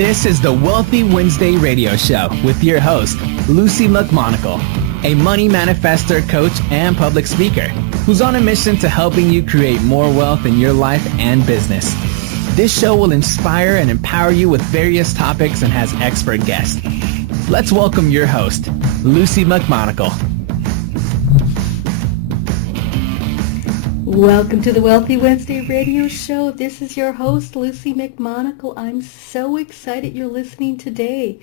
This is the Wealthy Wednesday radio show with your host, Luci McMonagle, a money manifestor, coach, and public speaker who's on a mission to helping you create more wealth in your life and business. This show will inspire and empower you with various topics and has expert guests. Let's welcome your host, Luci McMonagle. Welcome to the Wealthy Wednesday radio show. This is your host, Luci McMonagle. I'm so excited you're listening today.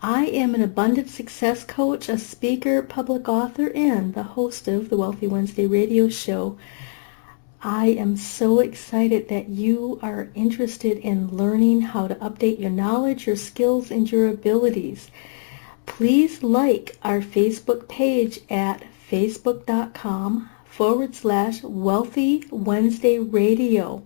I am an abundant success coach, a speaker, public author, and the host of the Wealthy Wednesday radio show. I am so excited that you are interested in learning how to update your knowledge, your skills, and your abilities. Please like our Facebook page at facebook.com/Wealthy Wednesday Radio.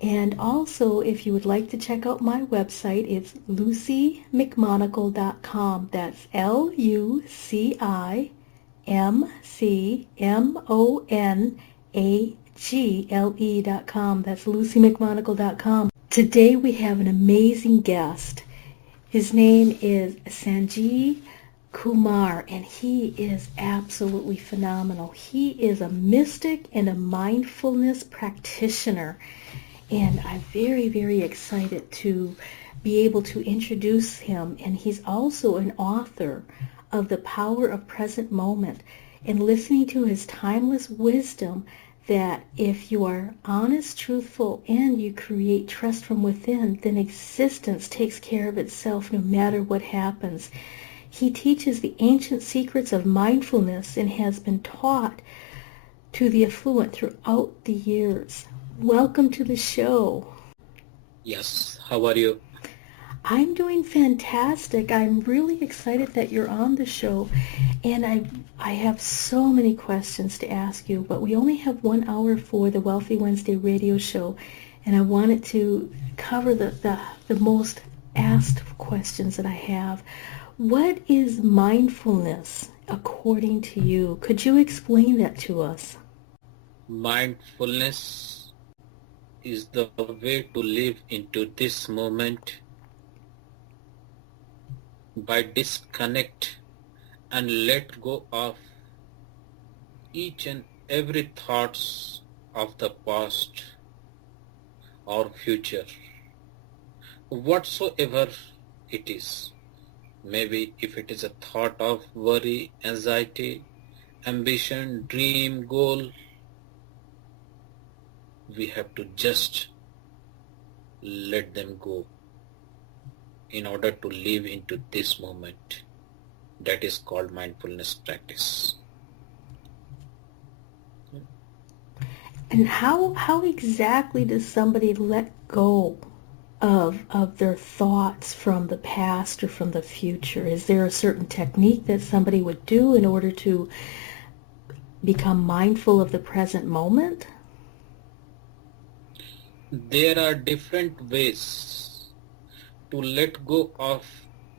And also, if you would like to check out my website, it's lucimcmonagle.com. That's LuciMcmonagle.com. That's lucimcmonagle.com. Today we have an amazing guest. His name is Sanjeev Kumar, and he is absolutely phenomenal. He is a mystic and a mindfulness practitioner, and I'm very, very excited to be able to introduce him. And he's also an author of The Power of Present Moment, and listening to his timeless wisdom that if you are honest, truthful, and you create trust from within, then existence takes care of itself no matter what happens. He teaches the ancient secrets of mindfulness and has been taught to the affluent throughout the years. Welcome to the show. Yes, how are you? I'm doing fantastic. I'm really excited that you're on the show, and I have so many questions to ask you, but we only have 1 hour for the Wealthy Wednesday radio show, and I wanted to cover the most asked questions that I have. What is mindfulness according to you? Could you explain that to us? Mindfulness is the way to live into this moment by disconnect and let go of each and every thoughts of the past or future, whatsoever it is. Maybe if it is a thought of worry, anxiety, ambition, dream, goal, we have to just let them go in order to live into this moment. That is called mindfulness practice. And how exactly does somebody let go of their thoughts from the past or from the future? Is there a certain technique that somebody would do in order to become mindful of the present moment? There are different ways to let go of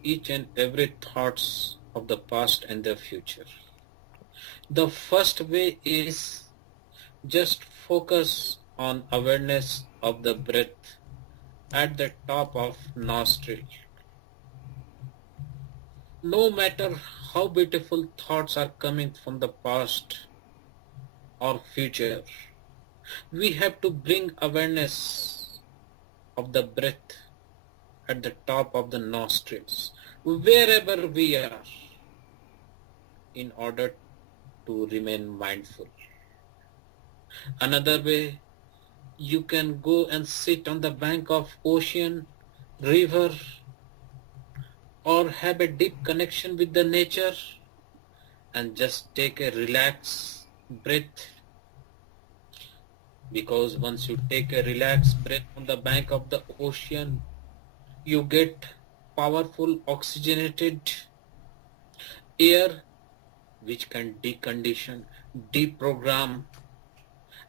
each and every thoughts of the past and the future. The first way is just focus on awareness of the breath at the top of nostril. No matter how beautiful thoughts are coming from the past or future, we have to bring awareness of the breath at the top of the nostrils, wherever we are, in order to remain mindful. Another way, you can go and sit on the bank of ocean, river, or have a deep connection with the nature and just take a relaxed breath. Because once you take a relaxed breath on the bank of the ocean, you get powerful oxygenated air which can decondition, deprogram,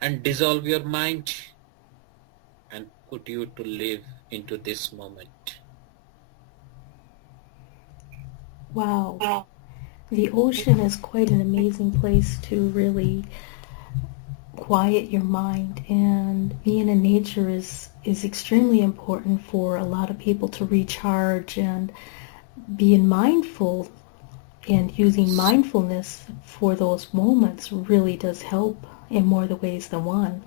and dissolve your mind and put you to live into this moment. Wow. The ocean is quite an amazing place to really quiet your mind, and being in nature is extremely important for a lot of people to recharge, and being mindful and using mindfulness for those moments really does help in more the ways than one.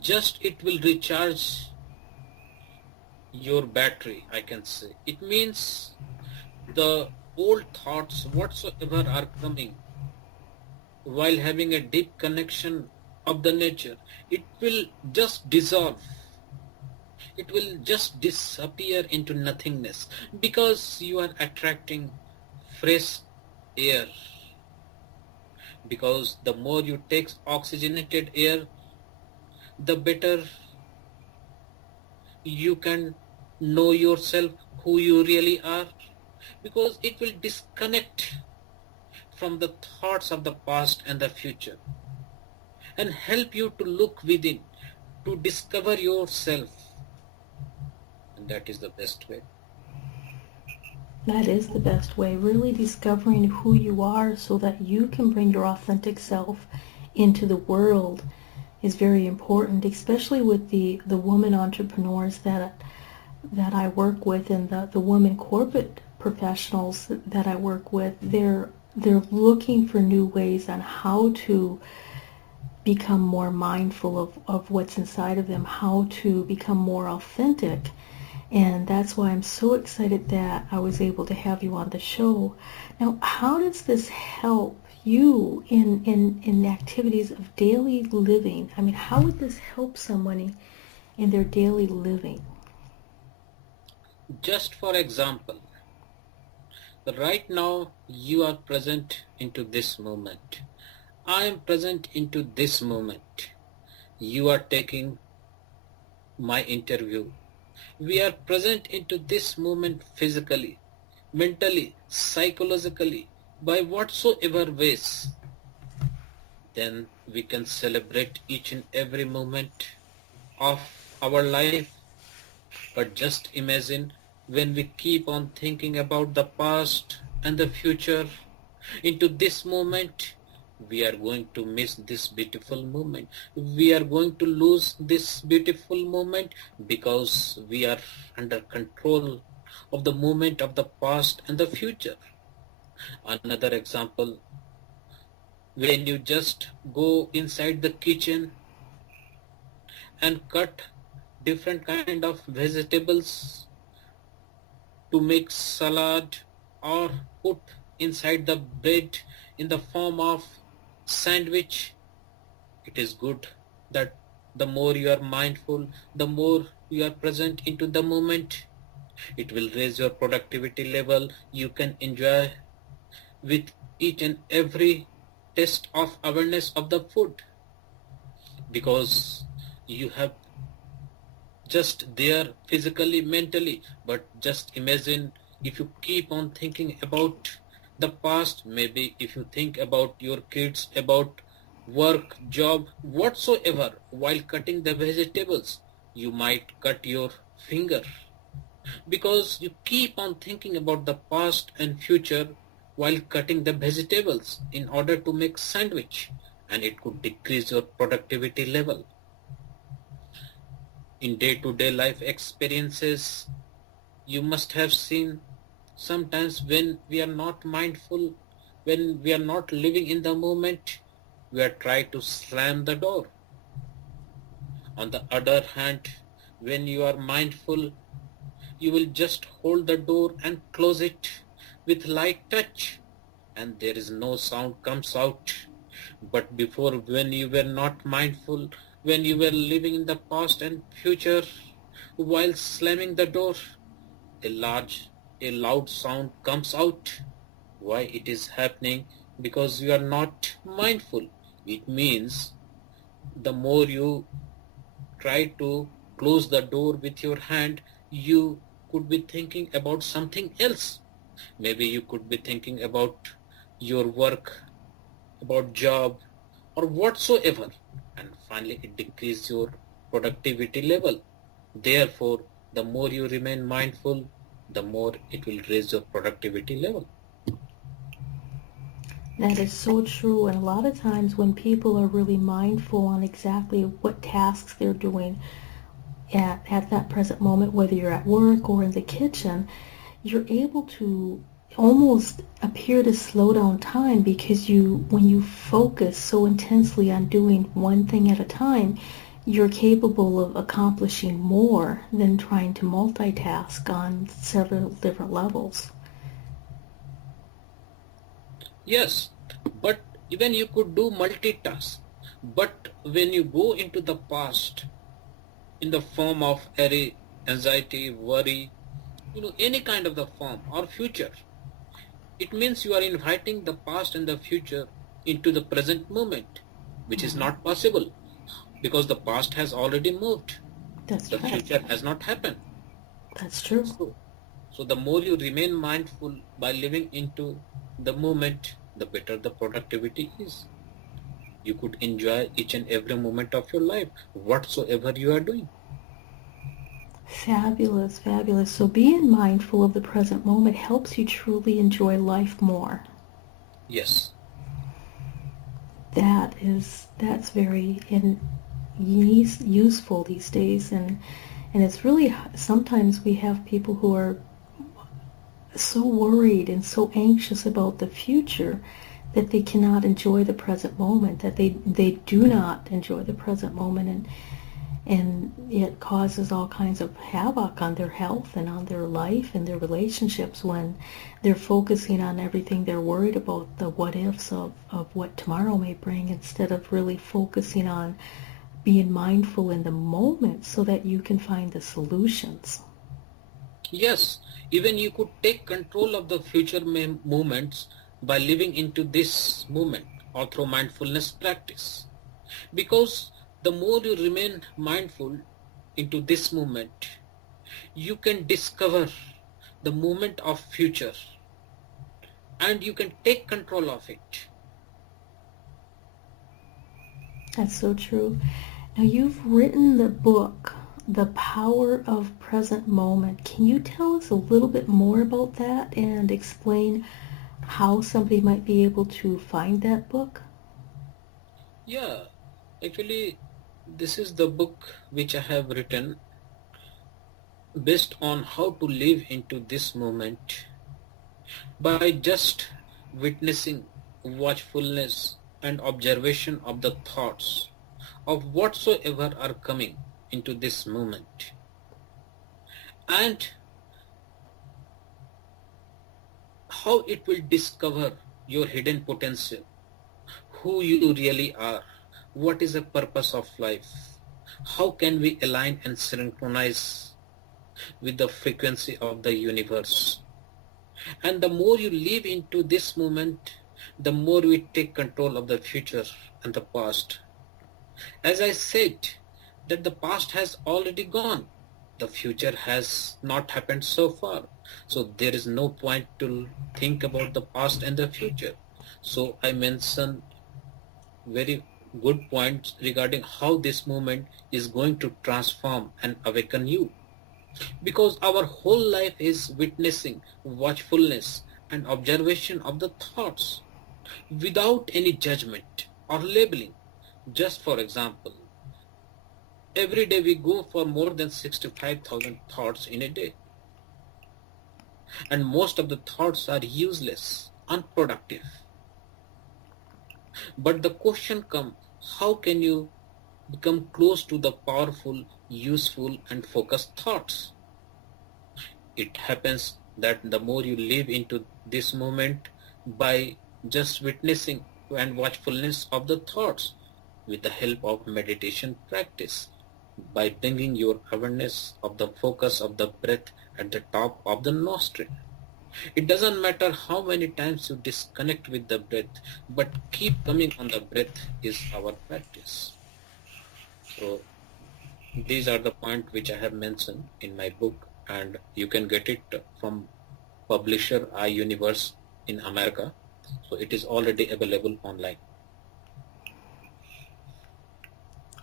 Just it will recharge your battery, I can say. It means the old thoughts whatsoever are coming while having a deep connection of the nature, it will just dissolve. It will just disappear into nothingness because you are attracting fresh air. Because the more you take oxygenated air, the better you can know yourself, who you really are, because it will disconnect from the thoughts of the past and the future and help you to look within, to discover yourself. And that is the best way. That is the best way, really discovering who you are so that you can bring your authentic self into the world is very important, especially with the woman entrepreneurs that I work with, and the women corporate professionals that I work with. They're looking for new ways on how to become more mindful of what's inside of them, how to become more authentic. And that's why I'm so excited that I was able to have you on the show. Now, how does this help you in activities of daily living? I mean, how would this help somebody in their daily living? Just for example, right now you are present into this moment. I am present into this moment. You are taking my interview. We are present into this moment physically, mentally, psychologically, by whatsoever ways. Then we can celebrate each and every moment of our life. But just imagine when we keep on thinking about the past and the future into this moment, we are going to miss this beautiful moment. We are going to lose this beautiful moment because we are under control of the moment of the past and the future. Another example, when you just go inside the kitchen and cut different kind of vegetables to make salad or put inside the bread in the form of sandwich, it is good that the more you are mindful, the more you are present into the moment, it will raise your productivity level. You can enjoy with each and every taste of awareness of the food because you have just there physically, mentally. But just imagine if you keep on thinking about the past, maybe if you think about your kids, about work, job, whatsoever, while cutting the vegetables, you might cut your finger because you keep on thinking about the past and future while cutting the vegetables in order to make sandwich, and it could decrease your productivity level. In day-to-day life experiences, you must have seen sometimes when we are not mindful, when we are not living in the moment, we are trying to slam the door. On the other hand, when you are mindful, you will just hold the door and close it with light touch, and there is no sound comes out. But before, when you were not mindful, when you were living in the past and future, while slamming the door, a loud sound comes out. Why it is happening? Because you are not mindful. It means the more you try to close the door with your hand, you could be thinking about something else. Maybe you could be thinking about your work, about job, or whatsoever, and finally it decreases your productivity level. Therefore, the more you remain mindful, the more it will raise your productivity level. That is so true. And a lot of times when people are really mindful on exactly what tasks they're doing at that present moment, whether you're at work or in the kitchen, you're able to almost appear to slow down time because when you focus so intensely on doing one thing at a time, you're capable of accomplishing more than trying to multitask on several different levels. Yes, but even you could do multitask. But when you go into the past in the form of anxiety, worry, any kind of the form or future, it means you are inviting the past and the future into the present moment, which is Hmm. not possible because the past has already moved. That's The right. future has not happened. That's true. So the more you remain mindful by living into the moment, the better the productivity is. You could enjoy each and every moment of your life, whatsoever you are doing. Fabulous, fabulous. So being mindful of the present moment helps you truly enjoy life more. Yes. That's very useful these days, and it's really sometimes we have people who are so worried and so anxious about the future that they cannot enjoy the present moment, that they do not enjoy the present moment, and it causes all kinds of havoc on their health and on their life and their relationships when they're focusing on everything they're worried about, the what ifs of what tomorrow may bring, instead of really focusing on being mindful in the moment so that you can find the solutions. Yes, even you could take control of the future moments by living into this moment or through mindfulness practice. Because the more you remain mindful into this moment, you can discover the moment of future and you can take control of it. That's so true. Now, you've written the book, The Power of Present Moment. Can you tell us a little bit more about that and explain how somebody might be able to find that book? Yeah, actually, this is the book which I have written based on how to live into this moment by just witnessing watchfulness and observation of the thoughts of whatsoever are coming into this moment, and how it will discover your hidden potential, who you really are, what is the purpose of life, how can we align and synchronize with the frequency of the universe. And the more you live into this moment, the more we take control of the future and the past. As I said, that the past has already gone. The future has not happened so far. So there is no point to think about the past and the future. So I mentioned very good points regarding how this moment is going to transform and awaken you. Because our whole life is witnessing watchfulness and observation of the thoughts without any judgment or labeling. Just for example, every day we go for more than 65,000 thoughts in a day, and most of the thoughts are useless, unproductive. But the question comes, how can you become close to the powerful, useful, and focused thoughts? It happens that the more you live into this moment by just witnessing and watchfulness of the thoughts with the help of meditation practice, by bringing your awareness of the focus of the breath at the top of the nostril. It doesn't matter how many times you disconnect with the breath, but keep coming on the breath is our practice. So these are the points which I have mentioned in my book, and you can get it from publisher iUniverse in America. So it is already available online.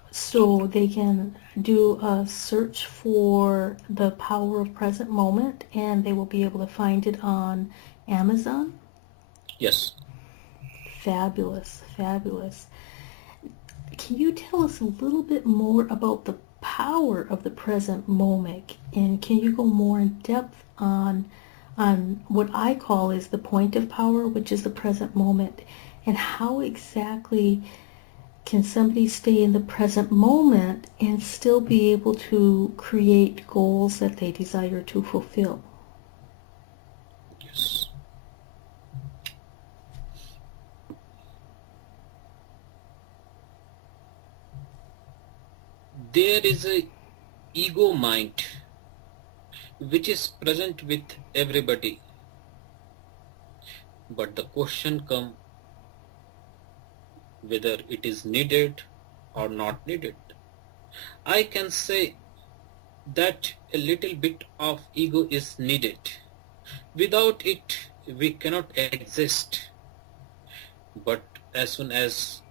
So they can do a search for The Power of Present Moment and they will be able to find it on Amazon. Yes. fabulous, fabulous. Can you tell us a little bit more about the power of the present moment? And can you go more in depth on what I call is the point of power, which is the present moment, and how exactly can somebody stay in the present moment and still be able to create goals that they desire to fulfill? Yes. There is a ego mind which is present with everybody. But the question comes whether it is needed or not needed. I can say that a little bit of ego is needed. Without it, we cannot exist. But as soon as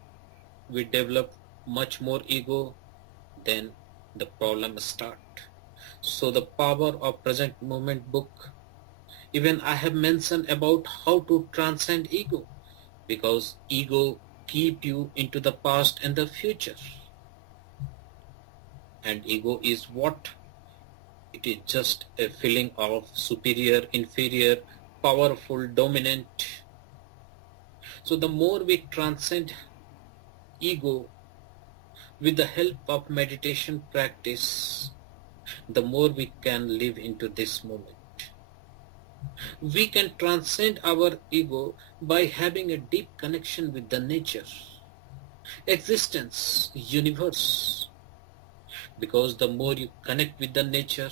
we develop much more ego, then the problem start. So the power of present moment book, even I have mentioned about how to transcend ego, because ego keep you into the past and the future. And ego is what? It is just a feeling of superior, inferior, powerful, dominant. So the more we transcend ego with the help of meditation practice, the more we can live into this moment. We can transcend our ego by having a deep connection with the nature, existence, universe. Because the more you connect with the nature,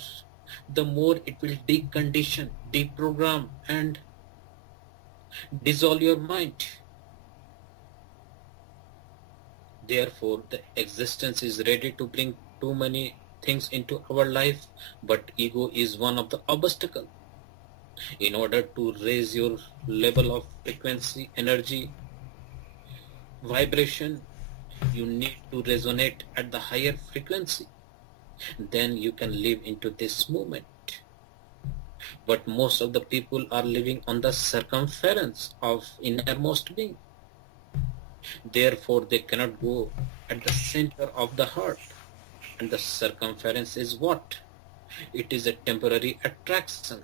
the more it will decondition, deprogram, and dissolve your mind. Therefore, the existence is ready to bring too many things into our life, but ego is one of the obstacles. In order to raise your level of frequency, energy, vibration, you need to resonate at the higher frequency. Then you can live into this moment. But most of the people are living on the circumference of innermost being. Therefore, they cannot go at the center of the heart. And the circumference is what? It is a temporary attraction.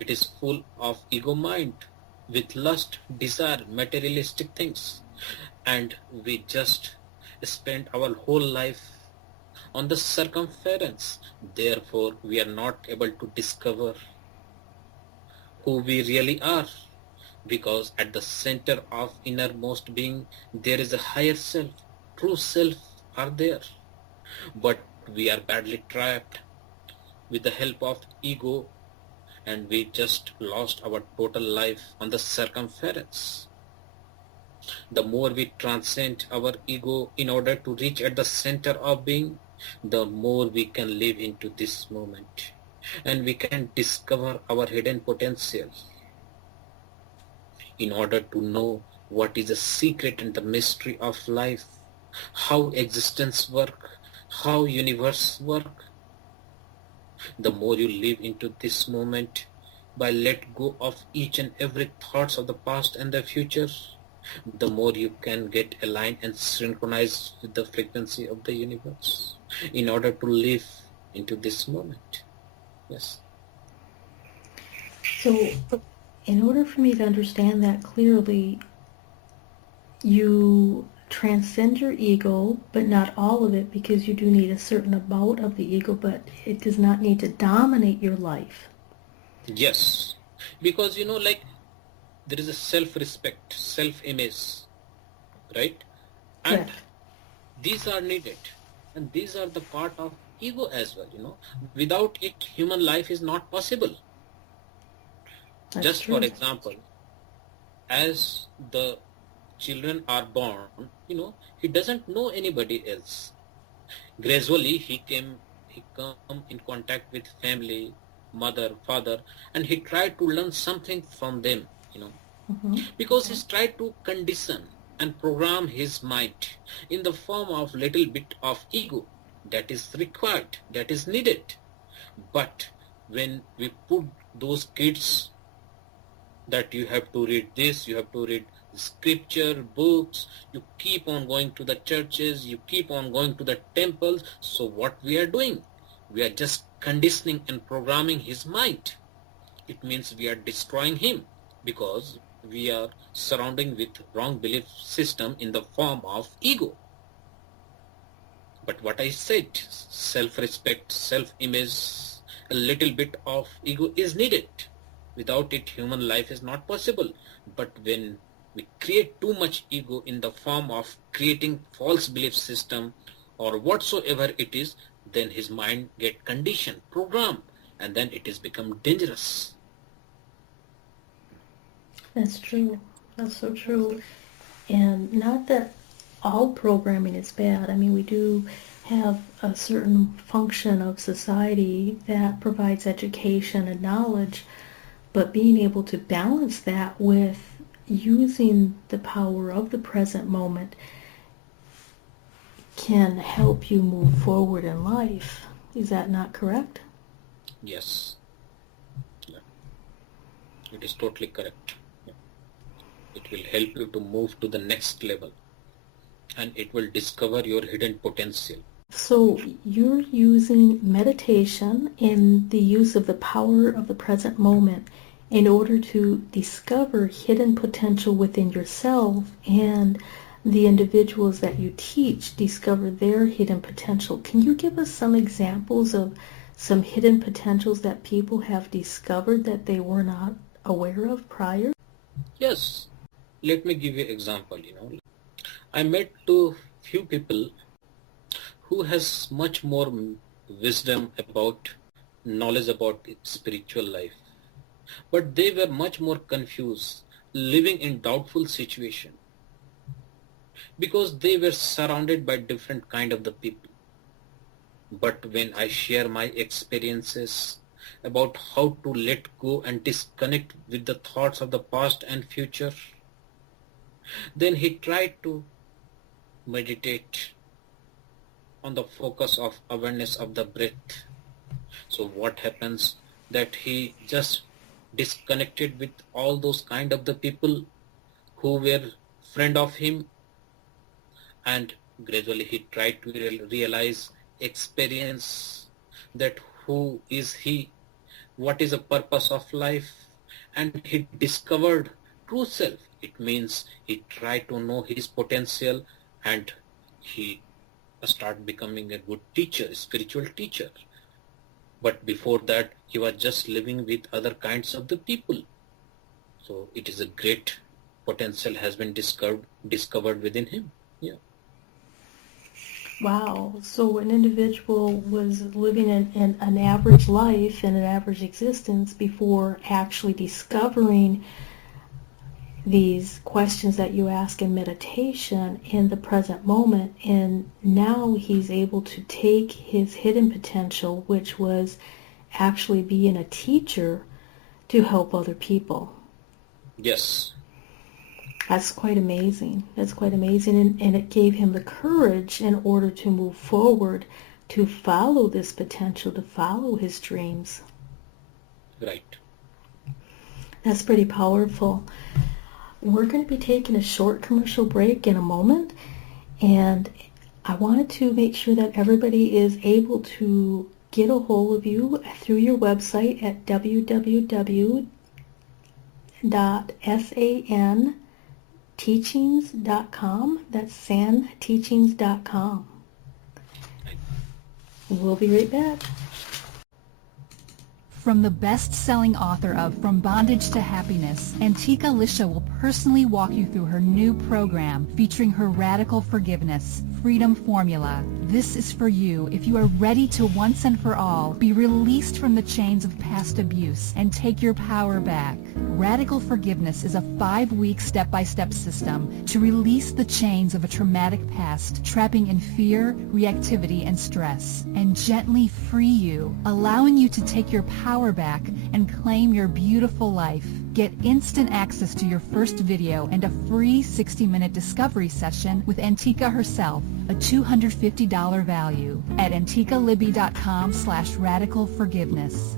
It is full of ego mind with lust, desire, materialistic things. And we just spend our whole life on the circumference. Therefore, we are not able to discover who we really are. Because at the center of innermost being, there is a higher self, true self are there. But we are badly trapped with the help of ego, and we just lost our total life on the circumference. The more we transcend our ego in order to reach at the center of being, the more we can live into this moment, and we can discover our hidden potential. In order to know what is the secret and the mystery of life, how existence work, how universe work, the more you live into this moment by let go of each and every thoughts of the past and the future, the more you can get aligned and synchronized with the frequency of the universe in order to live into this moment. Yes. So, in order for me to understand that clearly, you transcend your ego, but not all of it, because you do need a certain amount of the ego, but it does not need to dominate your life. Yes. Because, like there is a self-respect, self-image, right? And Correct. these are needed. And these are the part of ego as well. Without it, human life is not possible. That's Just true. for example, as the children are born, he doesn't know anybody else. Gradually, he come in contact with family, mother, father, and he tried to learn something from them, because he's tried to condition and program his mind in the form of little bit of ego that is required, that is needed. But when we put those kids that you have to read this, you have to read scripture, books, you keep on going to the churches, you keep on going to the temples. So what we are doing? We are just conditioning and programming his mind. It means we are destroying him because we are surrounding with wrong belief system in the form of ego. But what I said, self-respect, self-image, a little bit of ego is needed. Without it, human life is not possible. But when we create too much ego in the form of creating false belief system or whatsoever it is, then his mind get conditioned, programmed, and then it is become dangerous. That's true. That's so true. And not that all programming is bad. I mean, we do have a certain function of society that provides education and knowledge, but being able to balance that with using the power of the present moment can help you move forward in life. Is that not correct? Yes. Yeah. It is totally correct. Yeah. It will help you to move to the next level, and it will discover your hidden potential. So you're using meditation and the use of the power of the present moment in order to discover hidden potential within yourself, and the individuals that you teach discover their hidden potential. Can you give us some examples of some hidden potentials that people have discovered that they were not aware of prior? Yes. Let me give you an example. I met to few people who has much more wisdom about knowledge about spiritual life, but they were much more confused, living in doubtful situation because they were surrounded by different kind of the people. But when I share my experiences about how to let go and disconnect with the thoughts of the past and future, then he tried to meditate on the focus of awareness of the breath. So what happens that he just disconnected with all those kind of the people who were friend of him, and gradually he tried to realize, experience that who is he, what is the purpose of life, and he discovered true self. It means he tried to know his potential, and he start becoming a good teacher, spiritual teacher. But before that, he was just living with other kinds of the people. So it is a great potential has been discovered within him. Yeah. Wow. So an individual was living in an average life and an average existence before actually discovering these questions that you ask in meditation in the present moment, and now he's able to take his hidden potential, which was actually being a teacher, to help other people. Yes. That's quite amazing. That's quite amazing, and it gave him the courage in order to move forward, to follow this potential, to follow his dreams. Right. That's pretty powerful. We're going to be taking a short commercial break in a moment, and I wanted to make sure that everybody is able to get a hold of you through your website at www.santeachings.com. That's santeachings.com. We'll be right back. From the best-selling author of From Bondage to Happiness, Antika Lisha will personally walk you through her new program featuring her Radical Forgiveness Freedom Formula. This is for you if you are ready to once and for all be released from the chains of past abuse and take your power back. Radical Forgiveness is a 5-week step-by-step system to release the chains of a traumatic past, trapping in fear, reactivity, and stress, and gently free you, allowing you to take your power back and claim your beautiful life. Get instant access to your first video and a free 60-minute discovery session with Antika herself, a $250 value, at antikalibby.com/radicalforgiveness.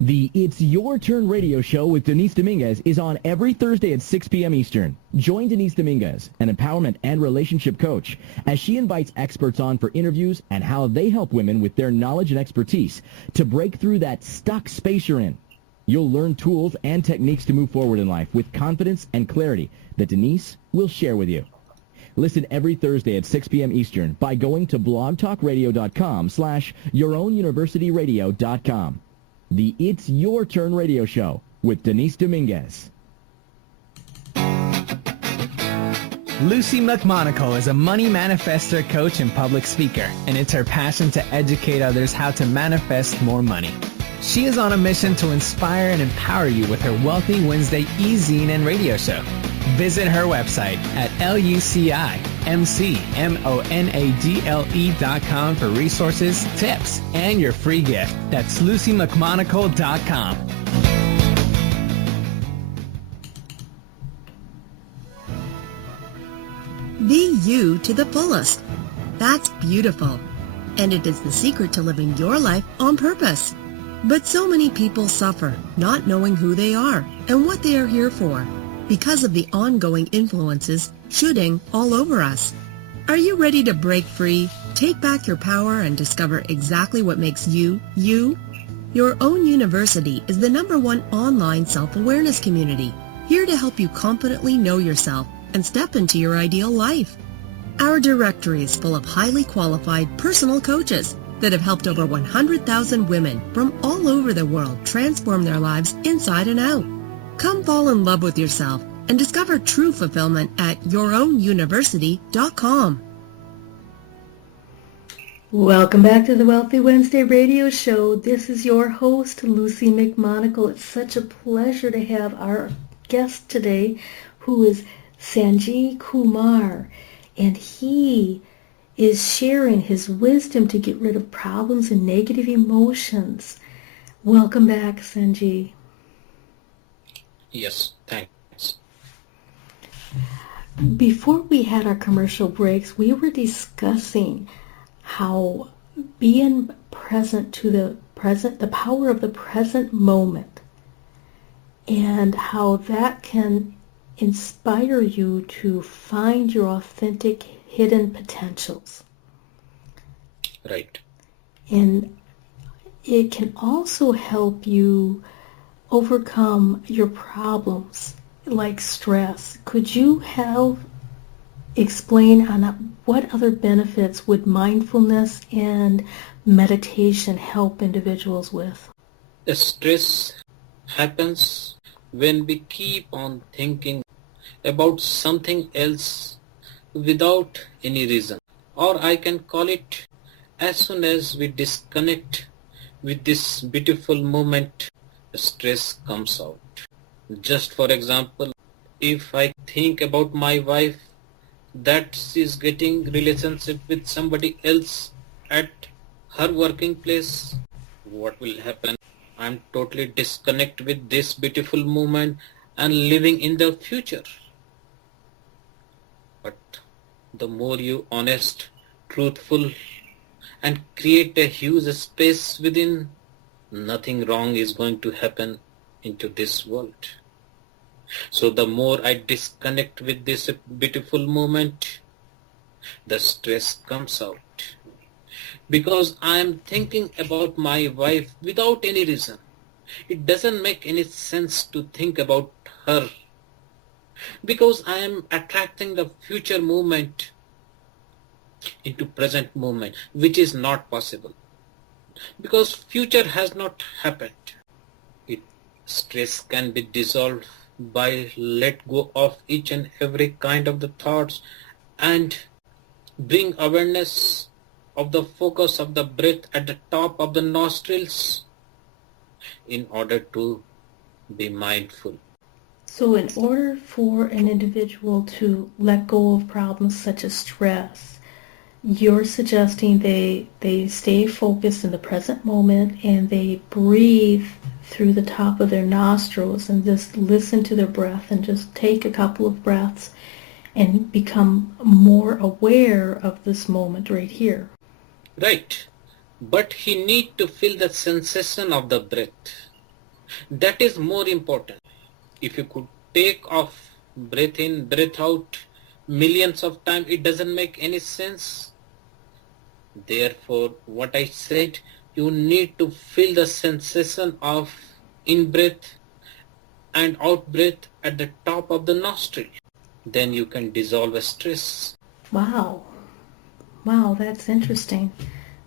The It's Your Turn radio show with Denise Dominguez is on every Thursday at 6 p.m. Eastern. Join Denise Dominguez, an empowerment and relationship coach, as she invites experts on for interviews and how they help women with their knowledge and expertise to break through that stuck space you're in. You'll learn tools and techniques to move forward in life with confidence and clarity that Denise will share with you. Listen every Thursday at 6 p.m. Eastern by going to blogtalkradio.com/yourownuniversityradio.com. The It's Your Turn radio show with Denise Dominguez. Luci McMonagle is a money manifestor, coach, and public speaker, and it's her passion to educate others how to manifest more money. She is on a mission to inspire and empower you with her Wealthy Wednesday e-zine and radio show. Visit her website at lucimcmonagle.com for resources, tips, and your free gift. That's lucimcmonagle.com. Be you to the fullest. That's beautiful. And it is the secret to living your life on purpose. But so many people suffer not knowing who they are and what they are here for because of the ongoing influences shooting all over us. Are you ready to break free, take back your power, and discover exactly what makes you, you? Your Own University is the #1 online self-awareness community, here to help you confidently know yourself and step into your ideal life. Our directory is full of highly qualified personal coaches that have helped over 100,000 women from all over the world transform their lives inside and out. Come fall in love with yourself and discover true fulfillment at yourownuniversity.com. Welcome back to the Wealthy Wednesday radio show. This is your host, Luci McMonagle. It's such a pleasure to have our guest today, who is Sanjeev Kumar, and he is sharing his wisdom to get rid of problems and negative emotions. Welcome back, Sanjeev. Yes, thanks. Before we had our commercial breaks, we were discussing how being present to the power of the present moment, and how that can inspire you to find your authentic hidden potentials. Right. And it can also help you overcome your problems like stress. Could you explain on what other benefits would mindfulness and meditation help individuals with? The stress happens when we keep on thinking about something else without any reason. Or I can call it, as soon as we disconnect with this beautiful moment, stress comes out. Just for example, if I think about my wife that she's getting relationship with somebody else at her working place, what will happen? I'm totally disconnected with this beautiful moment and living in the future. But the more you honest, truthful, and create a huge space within, nothing wrong is going to happen into this world. So the more I disconnect with this beautiful moment, the stress comes out. Because I am thinking about my wife without any reason. It doesn't make any sense to think about her. Because I am attracting the future moment into present moment, which is not possible. Because future has not happened. Stress can be dissolved by let go of each and every kind of the thoughts and bring awareness of the focus of the breath at the top of the nostrils in order to be mindful. So in order for an individual to let go of problems such as stress, you're suggesting they stay focused in the present moment and they breathe through the top of their nostrils and just listen to their breath and just take a couple of breaths and become more aware of this moment right here. Right. But he need to feel the sensation of the breath. That is more important. If you could take off, breath in, breath out millions of times, it doesn't make any sense. Therefore, what I said, you need to feel the sensation of in-breath and out-breath at the top of the nostril. Then you can dissolve stress. Wow. Wow, that's interesting.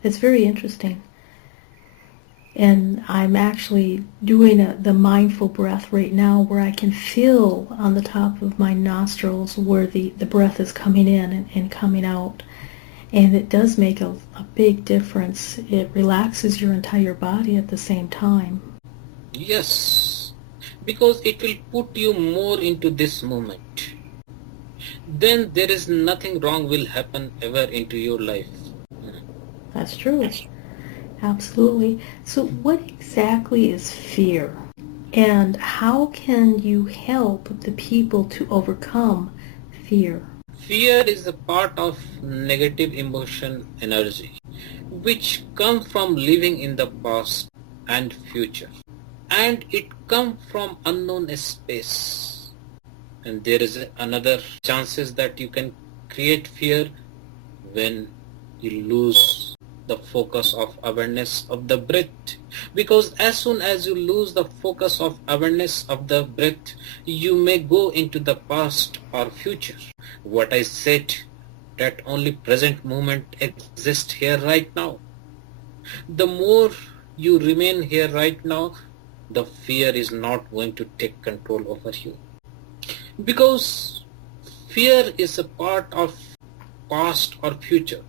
It's very interesting. And I'm actually doing the mindful breath right now where I can feel on the top of my nostrils where the breath is coming in and coming out. And it does make a big difference. It relaxes your entire body at the same time. Yes, because it will put you more into this moment. Then there is nothing wrong will happen ever into your life. That's true. Absolutely. So what exactly is fear? And how can you help the people to overcome fear? Fear is a part of negative emotion energy, which come from living in the past and future. And it come from unknown space. And there is another chances that you can create fear when you lose the focus of awareness of the breath. Because as soon as you lose the focus of awareness of the breath, you may go into the past or future. What I said, that only present moment exists here right now. The more you remain here right now, the fear is not going to take control over you. Because fear is a part of past or future.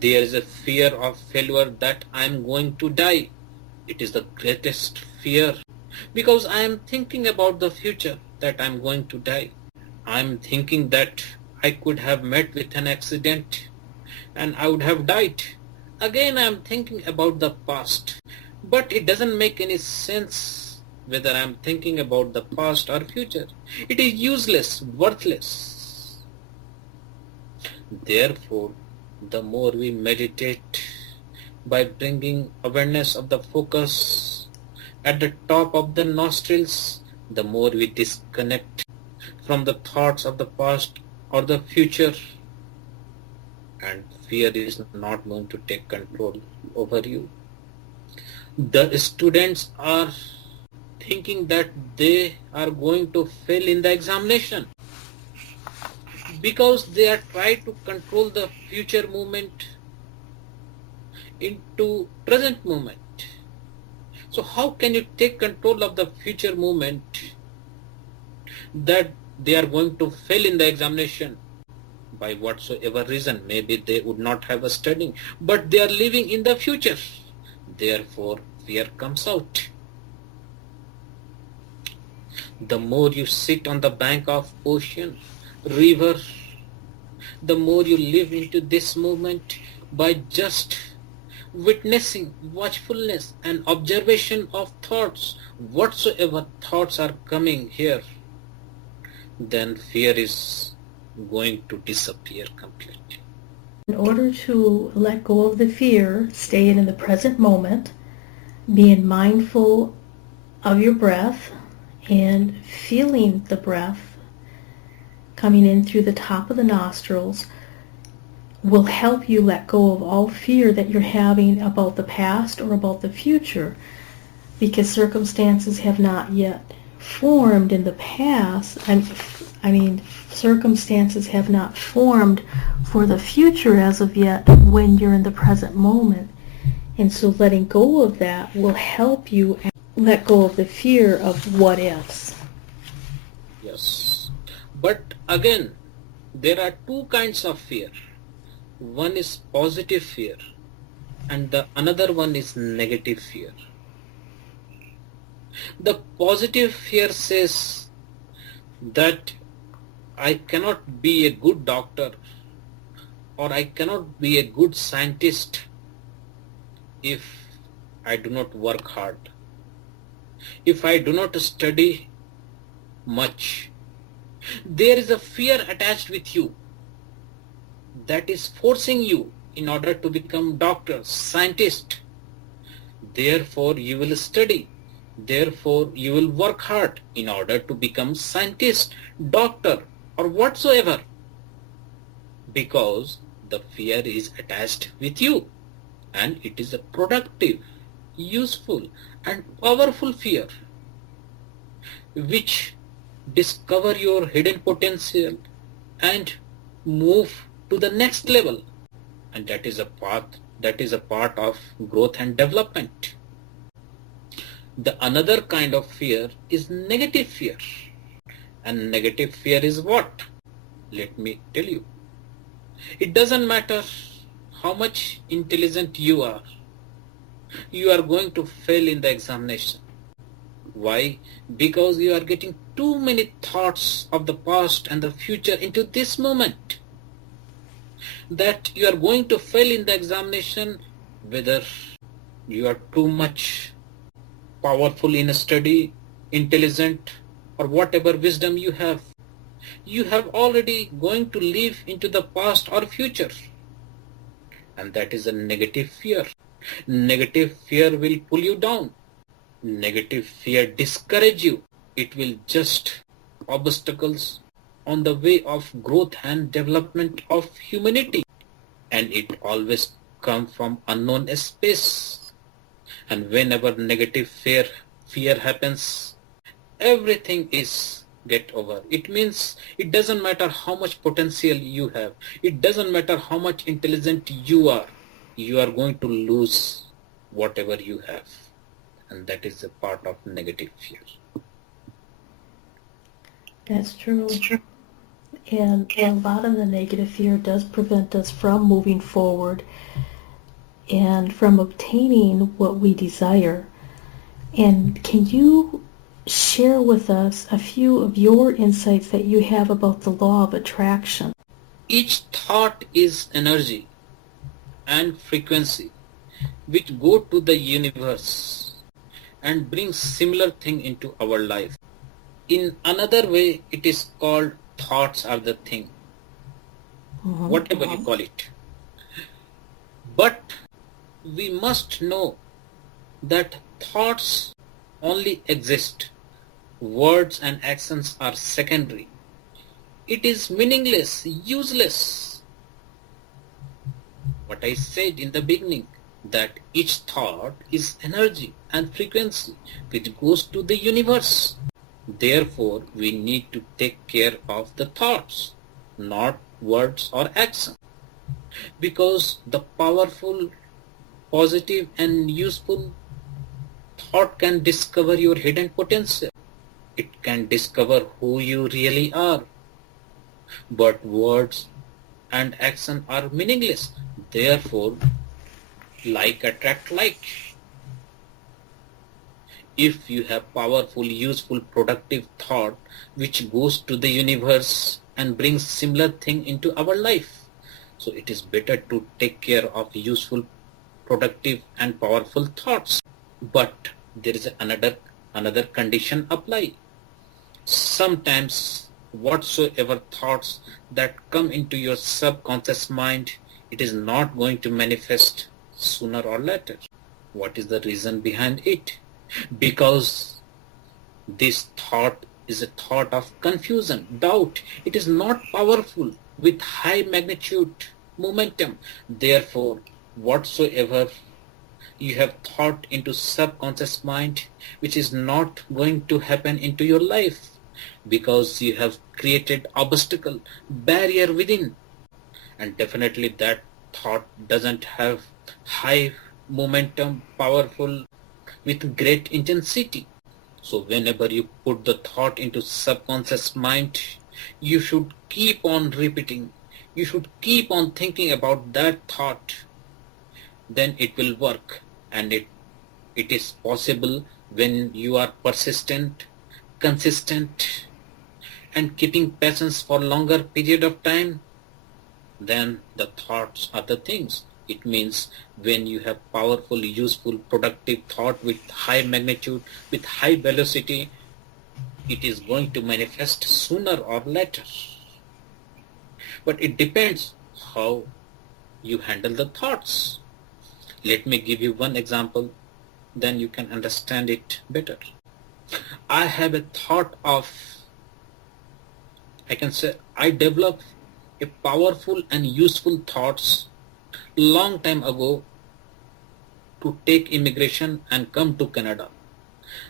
There is a fear of failure that I am going to die. It is the greatest fear because I am thinking about the future that I am going to die. I am thinking that I could have met with an accident and I would have died. Again, I am thinking about the past. But it doesn't make any sense whether I am thinking about the past or future. It is useless, worthless. Therefore, the more we meditate by bringing awareness of the focus at the top of the nostrils, the more we disconnect from the thoughts of the past or the future, and fear is not going to take control over you. The students are thinking that they are going to fail in the examination because they are trying to control the future moment into present moment. So how can you take control of the future moment that they are going to fail in the examination by whatsoever reason? Maybe they would not have a studying, but they are living in the future. Therefore, fear comes out. The more you sit on the bank of ocean, river, the more you live into this moment by just witnessing, watchfulness and observation of thoughts, whatsoever thoughts are coming here, then fear is going to disappear completely. In order to let go of the fear, staying in the present moment, being mindful of your breath and feeling the breath coming in through the top of the nostrils will help you let go of all fear that you're having about the past or about the future, because circumstances have not yet formed in the past. Circumstances have not formed for the future as of yet when you're in the present moment. And so letting go of that will help you let go of the fear of what ifs. Yes. But again, there are two kinds of fear. One is positive fear and the another one is negative fear. The positive fear says that I cannot be a good doctor or I cannot be a good scientist if I do not work hard, if I do not study much. There is a fear attached with you that is forcing you in order to become doctor, scientist. Therefore, you will study. Therefore, you will work hard in order to become scientist, doctor, or whatsoever, because the fear is attached with you, and it is a productive, useful, and powerful fear which discover your hidden potential and move to the next level. And that is a part of growth and development. The another kind of fear is negative fear. And negative fear is what? Let me tell you. It doesn't matter how much intelligent you are going to fail in the examination. Why? Because you are getting too many thoughts of the past and the future into this moment, that you are going to fail in the examination, whether you are too much powerful in a study, intelligent, or whatever wisdom you have. You have already going to live into the past or future. And that is a negative fear. Negative fear will pull you down. Negative fear discourage you. It will just obstacles on the way of growth and development of humanity. And it always comes from unknown space. And whenever negative fear happens, everything is get over. It means it doesn't matter how much potential you have. It doesn't matter how much intelligent you are going to lose whatever you have. And that is a part of negative fear. That's true. And a lot of the negative fear does prevent us from moving forward and from obtaining what we desire. And can you share with us a few of your insights that you have about the law of attraction? Each thought is energy and frequency which go to the universe and bring similar thing into our life. In another way, it is called thoughts are the thing, whatever you call it. But we must know that thoughts only exist. Words and actions are secondary. It is meaningless, useless. What I said in the beginning, that each thought is energy and frequency which goes to the universe. Therefore, we need to take care of the thoughts, not words or action. Because the powerful, positive and useful thought can discover your hidden potential. It can discover who you really are. But words and action are meaningless. Therefore, like attract like. If you have powerful, useful, productive thought which goes to the universe and brings similar thing into our life, so it is better to take care of useful, productive and powerful thoughts. But there is another condition apply. Sometimes whatsoever thoughts that come into your subconscious mind, it is not going to manifest sooner or later. What is the reason behind it? Because this thought is a thought of confusion, doubt. It is not powerful with high magnitude, momentum. Therefore, whatsoever you have thought into subconscious mind, which is not going to happen into your life, because you have created obstacle, barrier within. And definitely that thought doesn't have high momentum, powerful, with great intensity. So whenever you put the thought into subconscious mind, you should keep on repeating. You should keep on thinking about that thought. Then it will work. And it is possible when you are persistent, consistent, and keeping patience for longer period of time. Then the thoughts are the things. It means when you have powerful, useful, productive thought with high magnitude, with high velocity, it is going to manifest sooner or later. But it depends how you handle the thoughts. Let me give you one example. then you can understand it better. I have a thought of, I can say, I developed a powerful and useful thoughts long time ago to take immigration and come to Canada.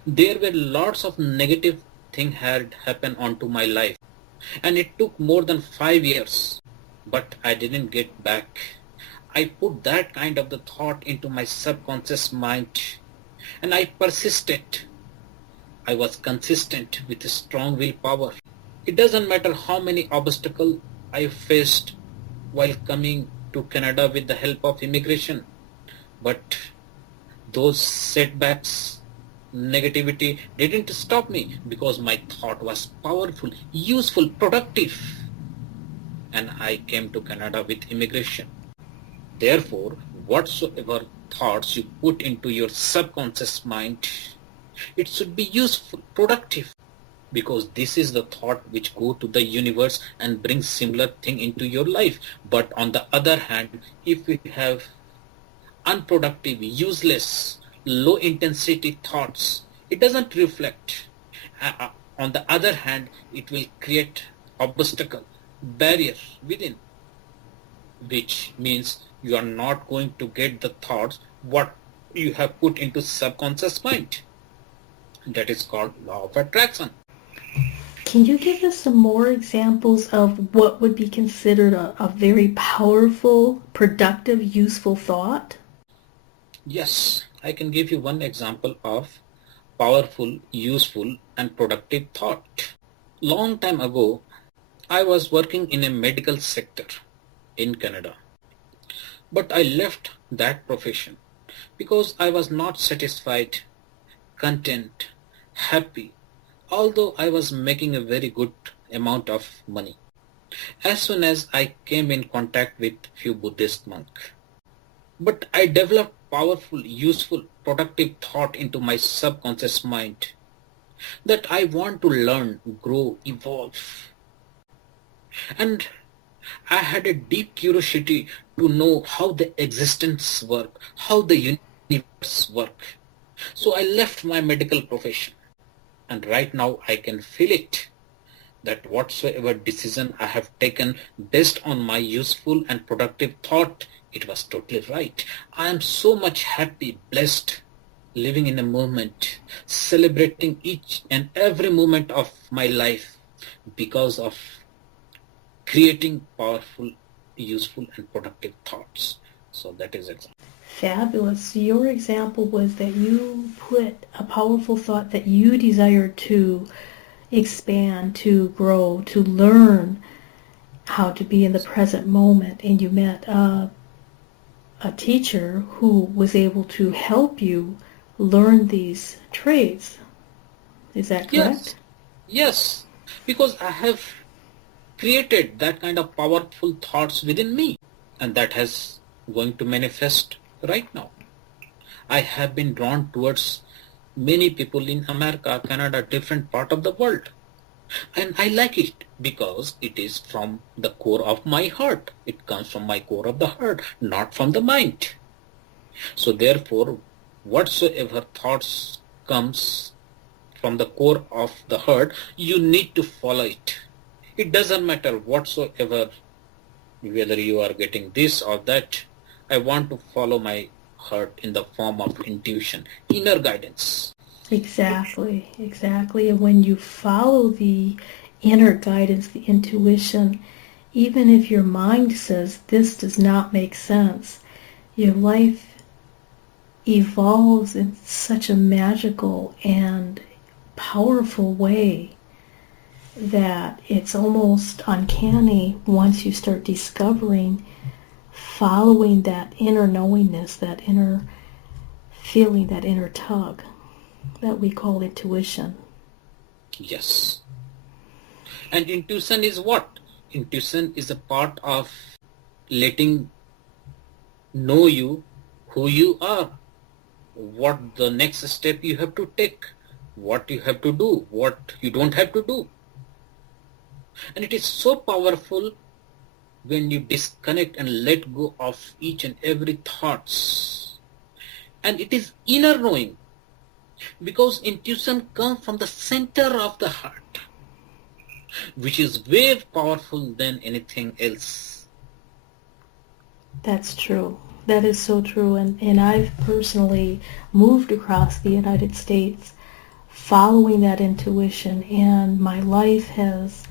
There were lots of negative things had happened onto my life, and it took more than 5 years, but I didn't get back. I put that kind of the thought into my subconscious mind, and I persisted. I was consistent with a strong willpower. It doesn't matter how many obstacles I faced while coming to Canada with the help of immigration, but those setbacks, negativity didn't stop me because my thought was powerful, useful, productive, and I came to Canada with immigration. Therefore, whatsoever thoughts you put into your subconscious mind, it should be useful, productive, because this is the thought which go to the universe and bring similar thing into your life. But on the other hand, if we have unproductive, useless, low intensity thoughts, it doesn't reflect. On the other hand, it will create obstacle, barrier within, which means you are not going to get the thoughts what you have put into subconscious mind. That is called law of attraction. Can you give us some more examples of what would be considered a very powerful, productive, useful thought? Yes, I can give you one example of powerful, useful and productive thought. Long time ago, I was working in a medical sector in Canada. But I left that profession because I was not satisfied, content, happy, although I was making a very good amount of money. As soon as I came in contact with few Buddhist monks, but I developed powerful, useful, productive thought into my subconscious mind that I want to learn, grow, evolve. And I had a deep curiosity to know how the existence work, how the universe work. So I left my medical profession, and right now I can feel it, that whatsoever decision I have taken based on my useful and productive thought, it was totally right. I am so much happy, blessed, living in a moment, celebrating each and every moment of my life because of creating powerful, useful and productive thoughts. So that is example. Fabulous. Your example was that you put a powerful thought that you desired to expand, to grow, to learn how to be in the present moment, and you met a teacher who was able to help you learn these traits. Is that correct? Yes, because I have created that kind of powerful thoughts within me, and that has going to manifest right now. I have been drawn towards many people in America, Canada, different part of the world. And I like it because it is from the core of my heart. It comes from my core of the heart, not from the mind. So therefore, whatsoever thoughts comes from the core of the heart, you need to follow it. It doesn't matter whatsoever, whether you are getting this or that. I want to follow my heart in the form of intuition, inner guidance. Exactly. And when you follow the inner guidance, the intuition, even if your mind says this does not make sense, your life evolves in such a magical and powerful way that it's almost uncanny once you start discovering, following that inner knowingness, that inner feeling, that inner tug that we call intuition. Yes. And intuition is what? Intuition is a part of letting know you who you are, what the next step you have to take, what you have to do, what you don't have to do. And it is so powerful when you disconnect and let go of each and every thoughts. And it is inner knowing, because intuition comes from the center of the heart, which is way powerful than anything else. That's true. That is so true. And I've personally moved across the United States following that intuition, and my life has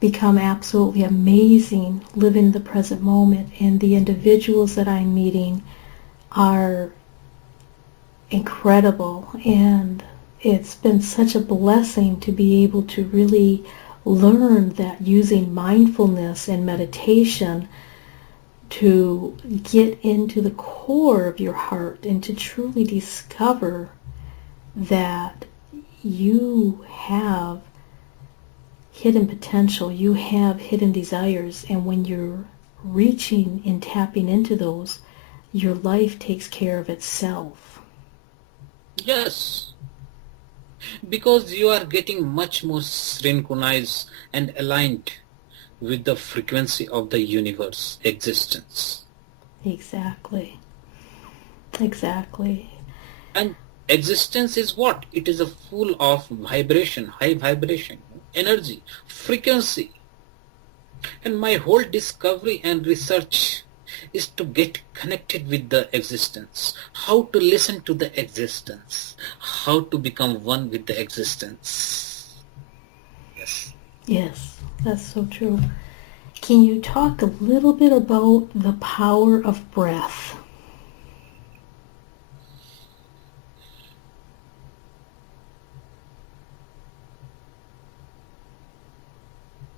become absolutely amazing living the present moment, and the individuals that I'm meeting are incredible, and it's been such a blessing to be able to really learn that using mindfulness and meditation to get into the core of your heart and to truly discover that you have hidden potential, you have hidden desires, and when you're reaching and tapping into those, your life takes care of itself. Yes, because you are getting much more synchronized and aligned with the frequency of the universe existence. Exactly. And existence is what? It is a full of vibration, high vibration, energy, frequency. And my whole discovery and research is to get connected with the existence, how to listen to the existence, how to become one with the existence. Yes, that's so true. Can you talk a little bit about the power of breath?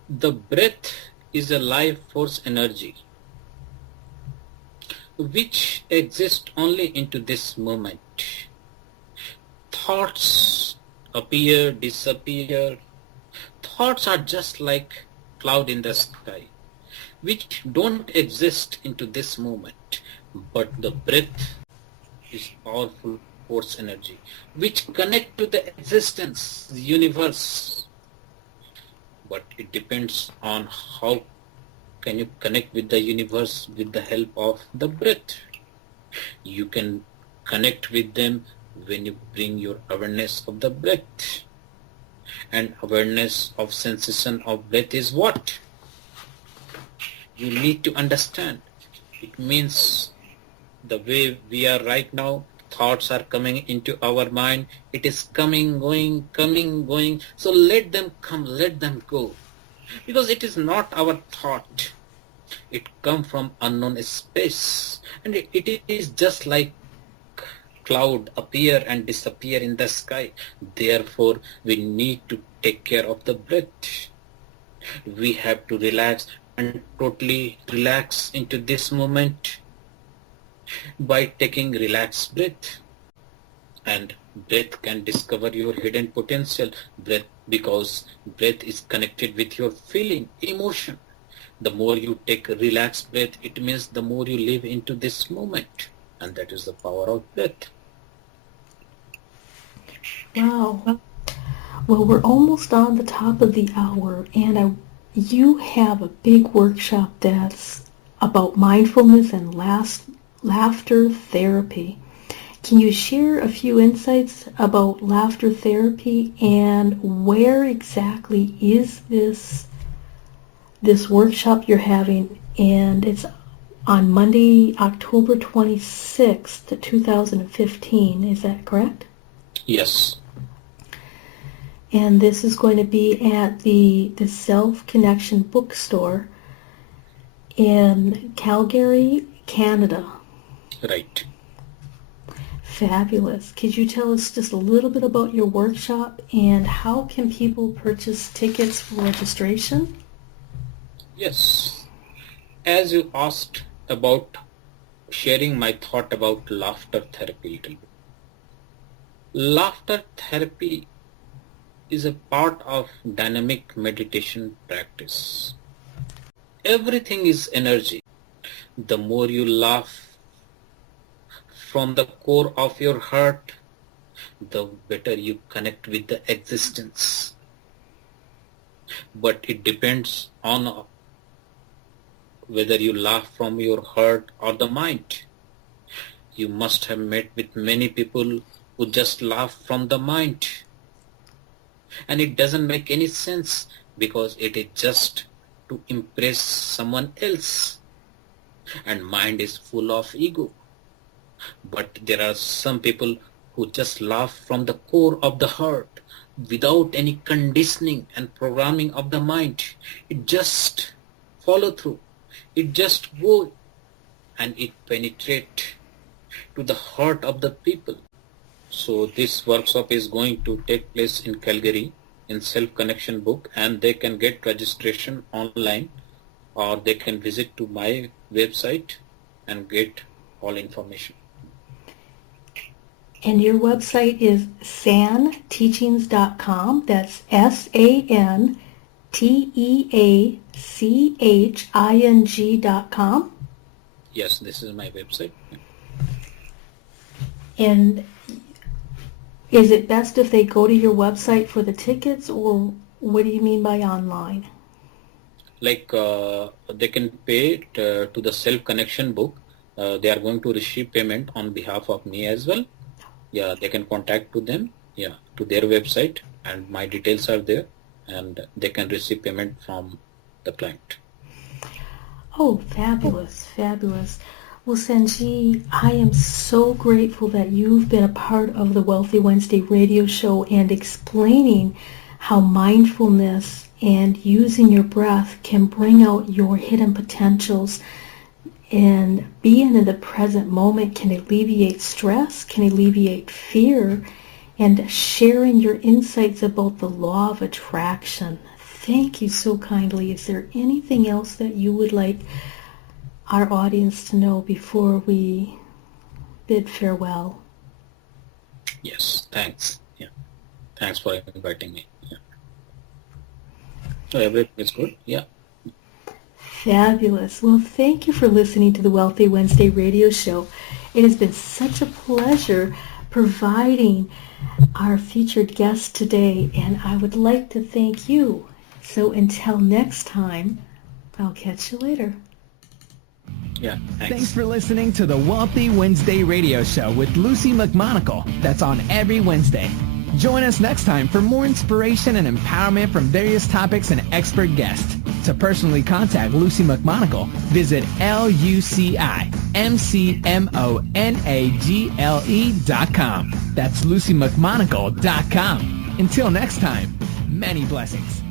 The breath is a life force energy which exists only into this moment. Thoughts appear, disappear. Thoughts are just like cloud in the sky, which don't exist into this moment. But the breath is powerful force energy, which connect to the existence, the universe. But it depends on how can you connect with the universe with the help of the breath. You can connect with them when you bring your awareness of the breath. And awareness of sensation of breath is what? You need to understand. It means the way we are right now, thoughts are coming into our mind. It is coming, going, coming, going. So let them come, let them go. Because it is not our thought. It comes from unknown space. And it is just like cloud appear and disappear in the sky. Therefore, we need to take care of the breath. We have to relax and totally relax into this moment by taking relaxed breath. And breath can discover your hidden potential. Breath, because breath is connected with your feeling, emotion. The more you take a relaxed breath, it means the more you live into this moment. And that is the power of breath. Wow. Well, we're almost on the top of the hour, and you have a big workshop that's about mindfulness and laughter therapy. Can you share a few insights about laughter therapy, and where exactly is this workshop you're having? And it's on Monday, October 26th, 2015. Is that correct? Yes. And this is going to be at the Self-Connection bookstore in Calgary, Canada. Right. Fabulous. Could you tell us just a little bit about your workshop, and how can people purchase tickets for registration? Yes. As you asked about sharing my thought about laughter therapy a little bit. Laughter therapy is a part of dynamic meditation practice. Everything is energy. The more you laugh from the core of your heart, the better you connect with the existence. But it depends on whether you laugh from your heart or the mind. You must have met with many people who just laugh from the mind. And it doesn't make any sense because it is just to impress someone else. And mind is full of ego. But there are some people who just laugh from the core of the heart without any conditioning and programming of the mind. It just follow through. It just go and it penetrate to the heart of the people. So this workshop is going to take place in Calgary in Self-Connection book, and they can get registration online or they can visit to my website and get all information. And your website is santeachings.com. That's SANTEACHING.com. Yes, this is my website. And is it best if they go to your website for the tickets, or what do you mean by online? Like they can pay to the Self-Connection book. They are going to receive payment on behalf of me as well. Yeah, they can contact to them, to their website, and my details are there, and they can receive payment from the client. Oh, fabulous, fabulous. Well, Sanjeev, I am so grateful that you've been a part of the Wealthy Wednesday radio show and explaining how mindfulness and using your breath can bring out your hidden potentials, and being in the present moment can alleviate stress, can alleviate fear, and sharing your insights about the law of attraction. Thank you so kindly. Is there anything else that you would like our audience to know before we bid farewell? Yes, thanks. Yeah, thanks for inviting me. Yeah. So everything is good. Yeah. Fabulous. Well, thank you for listening to the Wealthy Wednesday radio show. It has been such a pleasure providing our featured guest today, and I would like to thank you. So until next time, I'll catch you later. Yeah, Thanks for listening to the Wealthy Wednesday radio show with Luci McMonagle. That's on every Wednesday. Join us next time for more inspiration and empowerment from various topics and expert guests. To personally contact Luci McMonagle, visit LuciMcMonagle.com. That's LuciMcMonagle.com. Until next time, many blessings.